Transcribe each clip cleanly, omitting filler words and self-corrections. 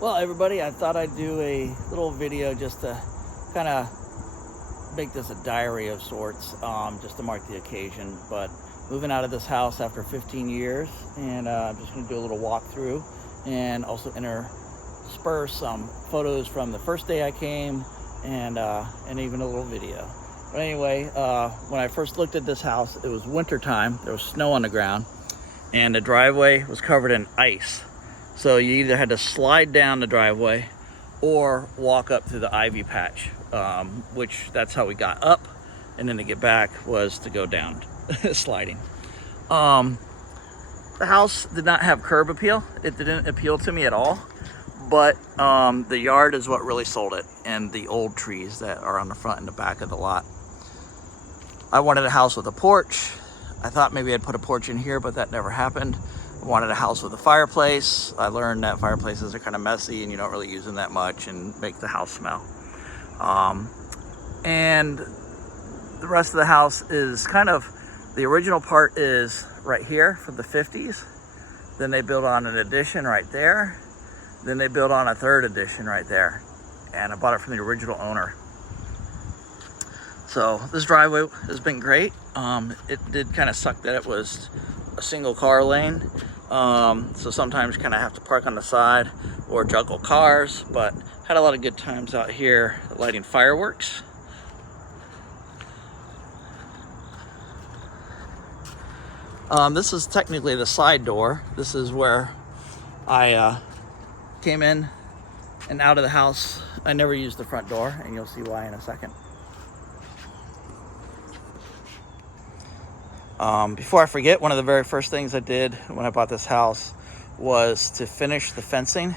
Well, everybody, I thought I'd do a little video just to kind of make this a diary of sorts, just to mark the occasion. But moving out of this house after 15 years, and I'm just going to do a little walkthrough and also intersperse some photos from the first day I came and even a little video. But anyway, when I first looked at this house, it was winter time. There was snow on the ground, and the driveway was covered in ice. So you either had to slide down the driveway or walk up to the ivy patch, which that's how we got up. And then to get back was to go down sliding. The house did not have curb appeal. It didn't appeal to me at all. But the yard is what really sold it, and the old trees that are on the front and the back of the lot. I wanted a house with a porch. I thought maybe I'd put a porch in here, but that never happened. I wanted a house with a fireplace. I learned that fireplaces are kind of messy and you don't really use them that much and make the house smell. And the rest of the house is kind of, the original part is right here from the 50s. Then they built on an addition right there. Then they built on a third addition right there. And I bought it from the original owner. So this driveway has been great. It did kind of suck that it was a single car lane. So sometimes you kind of have to park on the side or juggle cars, but had a lot of good times out here lighting fireworks. This is technically the side door. This is where I came in and out of the house. I never used the front door, and you'll see why in a second. Before I forget, one of the very first things I did when I bought this house was to finish the fencing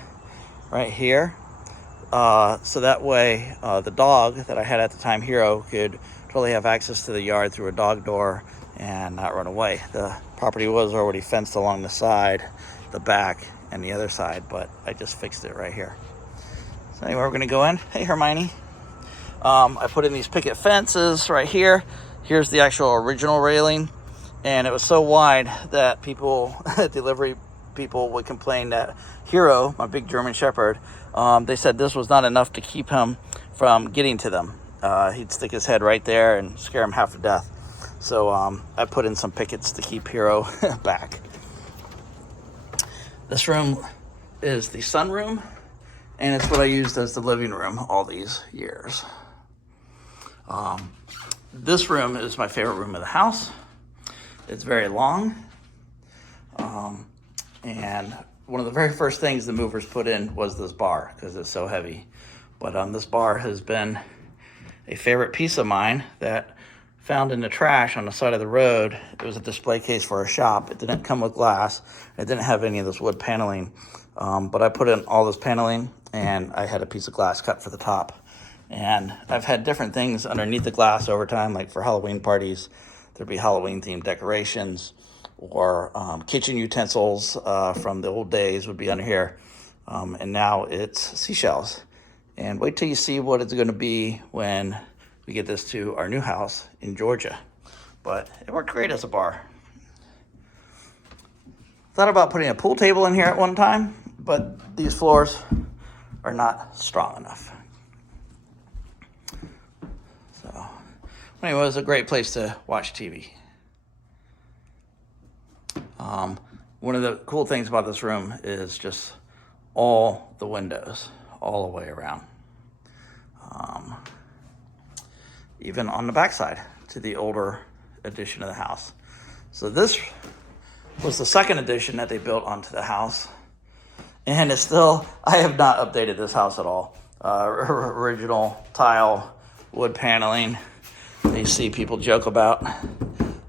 right here. So that way the dog that I had at the time, Hero, could totally have access to the yard through a dog door and not run away. The property was already fenced along the side, the back, and the other side, but I just fixed it right here. So anyway, we're gonna go in. Hey, Hermione. I put in these picket fences right here. Here's the actual original railing. And it was so wide that people, delivery people, would complain that Hero, my big German Shepherd, they said this was not enough to keep him from getting to them. He'd stick his head right there and scare him half to death. So I put in some pickets to keep Hero back. This room is the sunroom, and it's what I used as the living room all these years. This room is my favorite room of the house. It's very long, and one of the very first things the movers put in was this bar because it's so heavy. But this bar has been a favorite piece of mine that found in the trash on the side of the road. It was a display case for a shop. It didn't come with glass. It didn't have any of this wood paneling, but I put in all this paneling, and I had a piece of glass cut for the top. And I've had different things underneath the glass over time, like for Halloween parties. There'd be Halloween-themed decorations, or kitchen utensils from the old days would be under here. And now it's seashells. And wait till you see what it's going to be when we get this to our new house in Georgia. But it worked great as a bar. Thought about putting a pool table in here at one time, but these floors are not strong enough. So anyway, it was a great place to watch TV. One of the cool things about this room is just all the windows all the way around. Even on the backside to the older addition of the house. So this was the second addition that they built onto the house. And it's still, I have not updated this house at all. Original tile, wood paneling. You see people joke about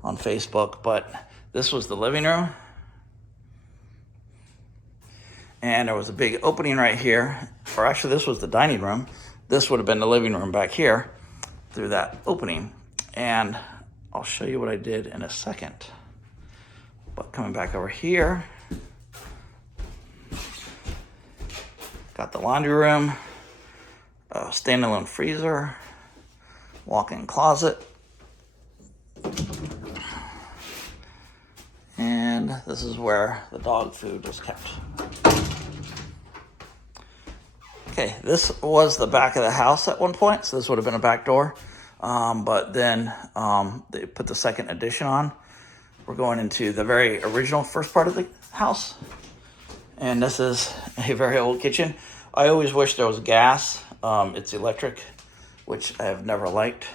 on Facebook, but this was the living room. And there was a big opening right here, or actually this was the dining room. This would have been the living room back here through that opening. And I'll show you what I did in a second. But coming back over here, got the laundry room, a standalone freezer, walk-in closet, and this is where the dog food was kept. Okay, this was the back of the house at one point, so this would have been a back door. But then they put the second addition on. We're going into the very original first part of the house. And this is a very old kitchen. I always wish there was gas. It's electric, which I have never liked.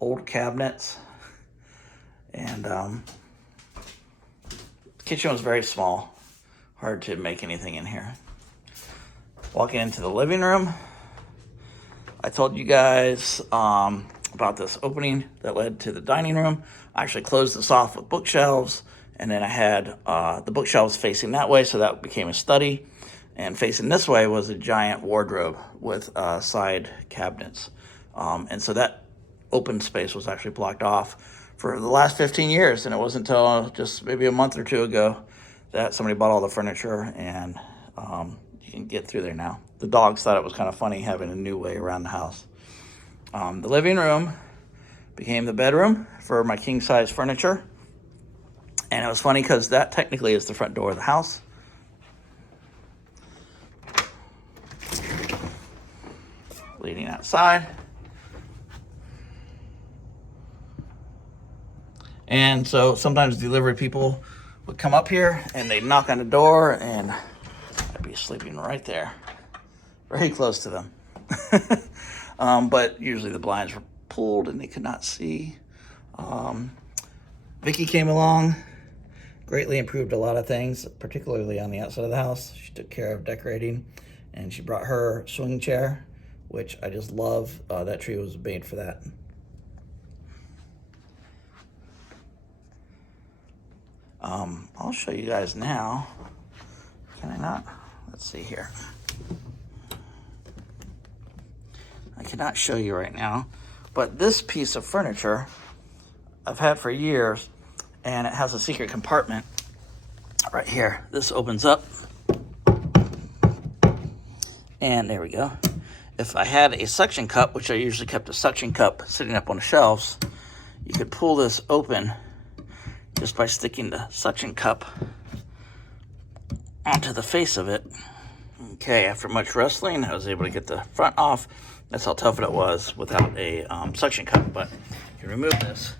Old cabinets. And the kitchen was very small. Hard to make anything in here. Walking into the living room. I told you guys about this opening that led to the dining room. I actually closed this off with bookshelves, and then I had the bookshelves facing that way, so that became a study. And facing this way was a giant wardrobe with side cabinets. And so that open space was actually blocked off for the last 15 years, and it wasn't until just maybe a month or two ago that somebody bought all the furniture, and you can get through there now. The dogs thought it was kind of funny having a new way around the house. The living room became the bedroom for my king-size furniture. And it was funny because that technically is the front door of the house. Leading outside. And so sometimes delivery people would come up here and they'd knock on the door, and I'd be sleeping right there, very close to them. But usually the blinds were pulled and they could not see. Vicky came along, greatly improved a lot of things, particularly on the outside of the house. She took care of decorating, and she brought her swing chair, which I just love. That tree was made for that. I'll show you guys now. Can I not? Let's see here. I cannot show you right now, but this piece of furniture I've had for years, and it has a secret compartment right here. This opens up, and there we go. If I had a suction cup, which I usually kept a suction cup sitting up on the shelves, you could pull this open just by sticking the suction cup onto the face of it. Okay, after much wrestling, I was able to get the front off. That's how tough it was without a suction cup. But you remove this,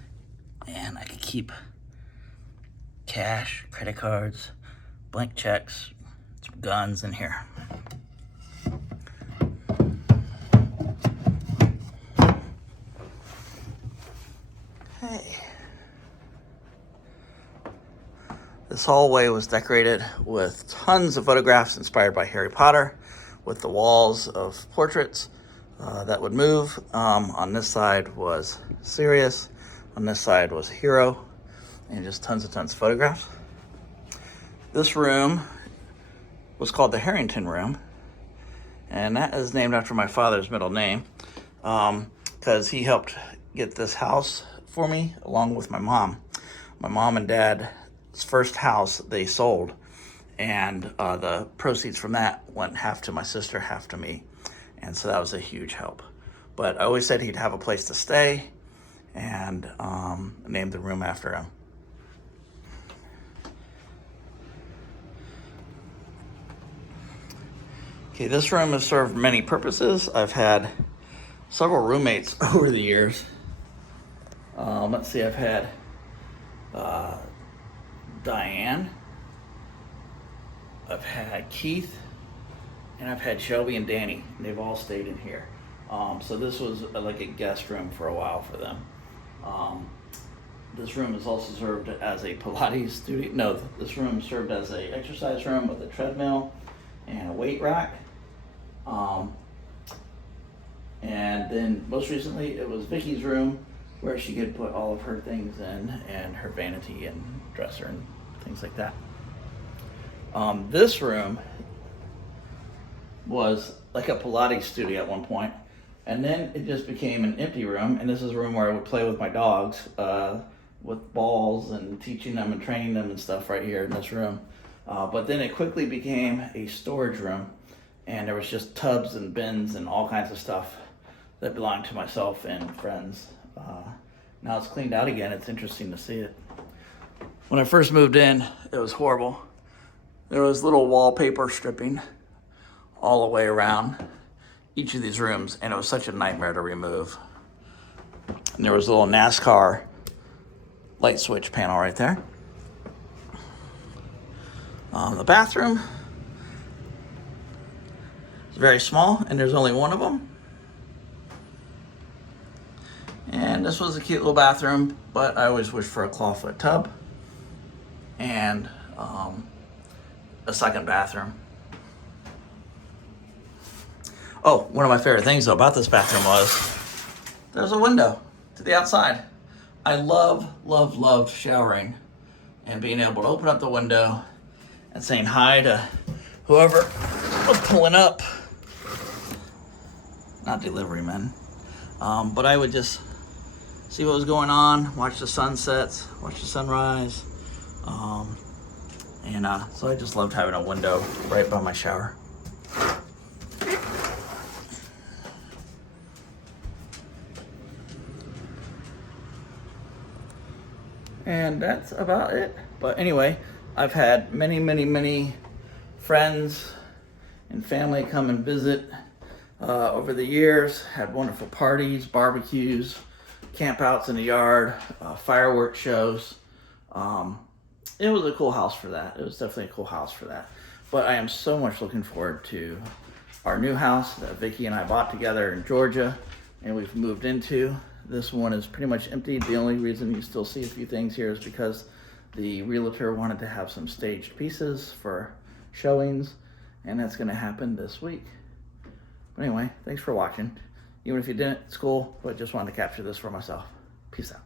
and I can keep cash, credit cards, blank checks, some guns in here. Okay. This hallway was decorated with tons of photographs inspired by Harry Potter, with the walls of portraits that would move. On this side was Sirius, on this side was Hero, and just tons of photographs. This room was called the Harrington Room, and that is named after my father's middle name, because he helped get this house for me along with my mom. My mom and dad's first house they sold, and the proceeds from that went half to my sister, half to me, and so that was a huge help. But I always said he'd have a place to stay, and named the room after him. Okay, this room has served many purposes. I've had several roommates over the years. Let's see, I've had Diane, I've had Keith, and I've had Shelby and Danny, and they've all stayed in here. So this was like a guest room for a while for them. This room has also served as a Pilates studio. No, this room served as a exercise room with a treadmill and a weight rack. And then most recently it was Vicky's room, where she could put all of her things in, and her vanity and dresser and things like that. This room was like a Pilates studio at one point, and then it just became an empty room, and this is a room where I would play with my dogs with balls and teaching them and training them and stuff right here in this room. But then it quickly became a storage room, and there was just tubs and bins and all kinds of stuff that belonged to myself and friends. Now it's cleaned out again. It's interesting to see it. When I first moved in, it was horrible. There was little wallpaper stripping, all the way around each of these rooms, and it was such a nightmare to remove. And there was a little NASCAR light switch panel right there. The bathroom is very small, and there's only one of them. And this was a cute little bathroom, but I always wished for a clawfoot tub and a second bathroom. Oh, one of my favorite things though about this bathroom was there's a window to the outside. I love showering and being able to open up the window and saying hi to whoever was pulling up. Not delivery men. But I would just see what was going on, watch the sunsets, watch the sunrise. So I just loved having a window right by my shower. And that's about it. But anyway, I've had many friends and family come and visit over the years, had wonderful parties, barbecues, campouts in the yard, fireworks shows. It was a cool house for that. It was definitely a cool house for that. But I am so much looking forward to our new house that Vicki and I bought together in Georgia and we've moved into. This one is pretty much empty. The only reason you still see a few things here is because the realtor wanted to have some staged pieces for showings, and that's going to happen this week. But anyway, thanks for watching. Even if you didn't, it's cool, but just wanted to capture this for myself. Peace out.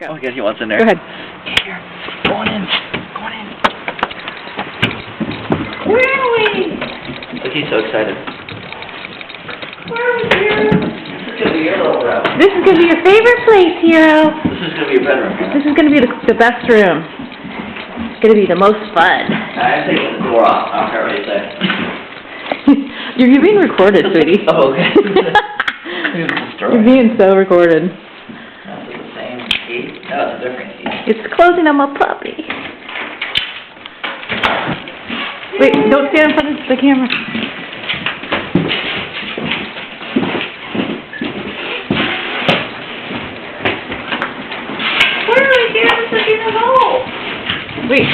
Go. Oh, guess he wants in there. Go ahead. Here, going in. Where are we? Look, he's so excited. Where are we, Hero? This is gonna be your little room. This is going to be your favorite place, Hero. This is gonna be your bedroom. This is going to be the best room. It's going to be the most fun. I'm taking the door off. I don't care what you say. You're being recorded, sweetie. Oh, okay. You're being so recorded. That's the same key? No, it's a different key. It's closing on my puppy. Wait, don't stand in front of the camera. Where are we, Karen? It's like in the hole. Wait,